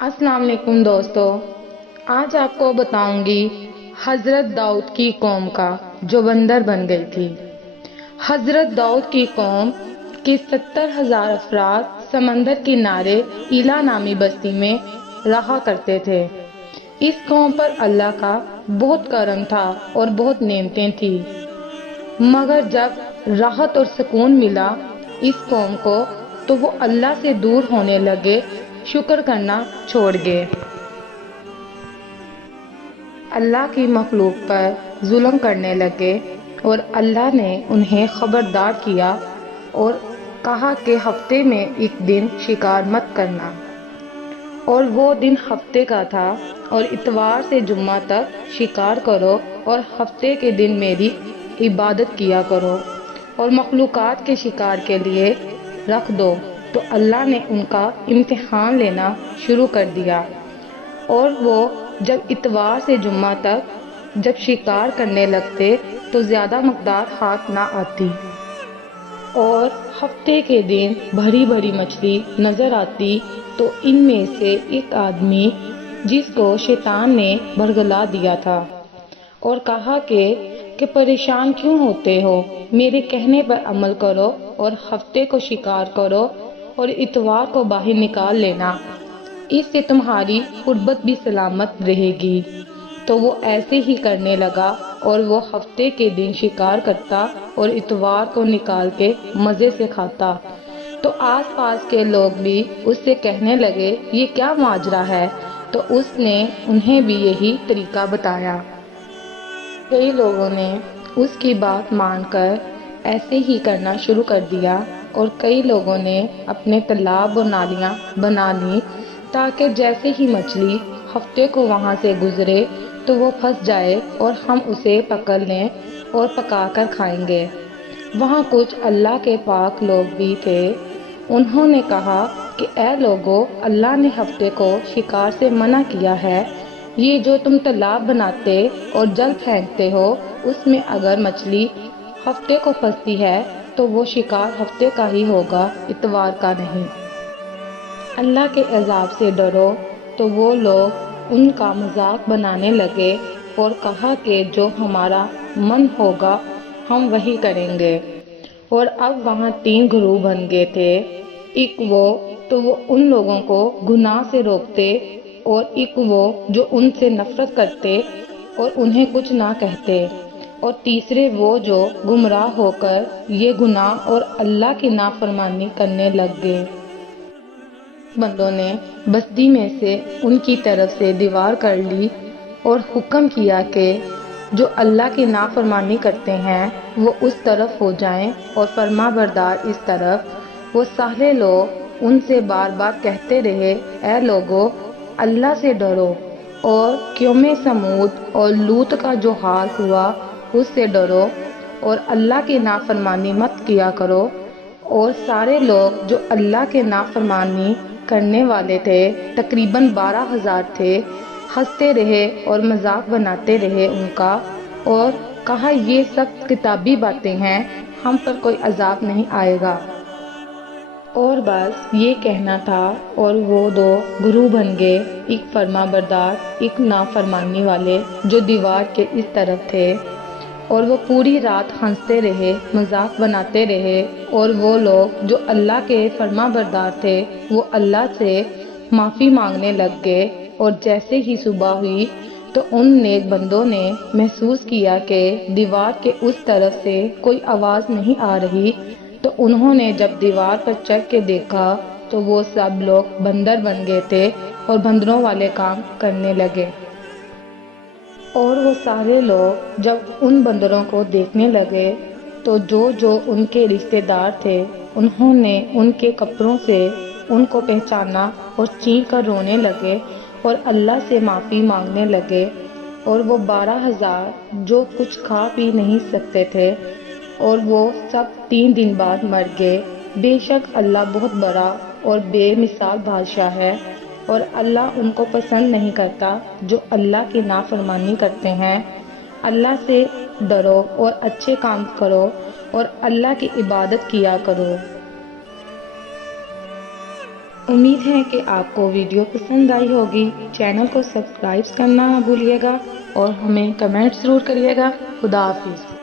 السلام علیکم دوستو، آج آپ کو بتاؤں گی حضرت داؤد کی قوم کا جو بندر بن گئی تھی۔ حضرت داؤد کی قوم کے 70,000 افراد سمندر کنارے ایلا نامی بستی میں رہا کرتے تھے۔ اس قوم پر اللہ کا بہت کرم تھا اور بہت نعمتیں تھیں، مگر جب راحت اور سکون ملا اس قوم کو تو وہ اللہ سے دور ہونے لگے، شکر کرنا چھوڑ گئے۔ اللہ کی مخلوق پر ظلم کرنے لگے اور اللہ نے انہیں خبردار کیا اور کہا کہ ہفتے میں ایک دن شکار مت کرنا، اور وہ دن ہفتے کا تھا، اور اتوار سے جمعہ تک شکار کرو اور ہفتے کے دن میری عبادت کیا کرو اور مخلوقات کے شکار کے لیے رکھ دو۔ تو اللہ نے ان کا امتحان لینا شروع کر دیا، اور وہ جب اتوار سے جمعہ تک جب شکار کرنے لگتے تو زیادہ مقدار ہاتھ نہ آتی، اور ہفتے کے دن بڑی بڑی مچھلی نظر آتی تو ان میں سے ایک آدمی جس کو شیطان نے بھرگلا دیا تھا اور کہا کہ پریشان کیوں ہوتے ہو، میرے کہنے پر عمل کرو اور ہفتے کو شکار کرو اور اتوار کو باہر نکال لینا، اس سے تمہاری قربت بھی سلامت رہے گی۔ تو وہ ایسے ہی کرنے لگا، اور وہ ہفتے کے دن شکار کرتا اور اتوار کو نکال کے مزے سے کھاتا۔ تو آس پاس کے لوگ بھی اس سے کہنے لگے یہ کیا ماجرا ہے، تو اس نے انہیں بھی یہی طریقہ بتایا۔ کئی لوگوں نے اس کی بات مان کر ایسے ہی کرنا شروع کر دیا، اور کئی لوگوں نے اپنے تالاب و نالیاں بنا لی تاکہ جیسے ہی مچھلی ہفتے کو وہاں سے گزرے تو وہ پھنس جائے اور ہم اسے پکڑ لیں اور پکا کر کھائیں گے۔ وہاں کچھ اللہ کے پاک لوگ بھی تھے، انہوں نے کہا کہ اے لوگو، اللہ نے ہفتے کو شکار سے منع کیا ہے، یہ جو تم تالاب بناتے اور جل پھینکتے ہو اس میں اگر مچھلی ہفتے کو پھنستی ہے تو وہ شکار ہفتے کا ہی ہوگا، اتوار کا نہیں۔ اللہ کے عذاب سے ڈرو۔ تو وہ لوگ ان کا مذاق بنانے لگے اور کہا کہ جو ہمارا من ہوگا ہم وہی کریں گے۔ اور اب وہاں 3 گروہ بن گئے تھے، ایک وہ تو وہ ان لوگوں کو گناہ سے روکتے، اور ایک وہ جو ان سے نفرت کرتے اور انہیں کچھ نہ کہتے، اور تیسرے وہ جو گمراہ ہو کر یہ گناہ اور اللہ کی نافرمانی کرنے لگ گئے۔ بندوں نے بستی میں سے ان کی طرف سے دیوار کر لی اور حکم کیا کہ جو اللہ کی نافرمانی کرتے ہیں وہ اس طرف ہو جائیں اور فرما بردار اس طرف۔ وہ سارے لوگ ان سے بار بار کہتے رہے اے لوگو، اللہ سے ڈرو، اور قوم سمود اور لوط کا جو حال ہوا اس سے ڈرو اور اللہ کی نافرمانی مت کیا کرو۔ اور سارے لوگ جو اللہ کے نافرمانی کرنے والے تھے تقریباً 12,000 تھے، ہنستے رہے اور مذاق بناتے رہے ان کا، اور کہا یہ سب کتابی باتیں ہیں، ہم پر کوئی عذاب نہیں آئے گا۔ اور بس یہ کہنا تھا، اور وہ 2 گروہ بن گئے، ایک فرما بردار ایک نافرمانی والے جو دیوار کے اس طرف تھے، اور وہ پوری رات ہنستے رہے، مذاق بناتے رہے، اور وہ لوگ جو اللہ کے فرما بردار تھے وہ اللہ سے معافی مانگنے لگ گئے۔ اور جیسے ہی صبح ہوئی تو ان نیک بندوں نے محسوس کیا کہ دیوار کے اس طرف سے کوئی آواز نہیں آ رہی، تو انہوں نے جب دیوار پر چڑھ کے دیکھا تو وہ سب لوگ بندر بن گئے تھے اور بندروں والے کام کرنے لگے۔ اور وہ سارے لوگ جب ان بندروں کو دیکھنے لگے تو جو ان کے رشتے دار تھے انہوں نے ان کے کپڑوں سے ان کو پہچانا اور چین کر رونے لگے اور اللہ سے معافی مانگنے لگے۔ اور وہ 12,000 جو کچھ کھا پی نہیں سکتے تھے، اور وہ سب 3 دن بعد مر گئے۔ بے شک اللہ بہت بڑا اور بے مثال بادشاہ ہے، اور اللہ ان کو پسند نہیں کرتا جو اللہ کی نافرمانی کرتے ہیں۔ اللہ سے ڈرو اور اچھے کام کرو اور اللہ کی عبادت کیا کرو۔ امید ہے کہ آپ کو ویڈیو پسند آئی ہوگی۔ چینل کو سبسکرائب کرنا نہ بھولیے گا اور ہمیں کمنٹ ضرور کریے گا۔ خدا حافظ۔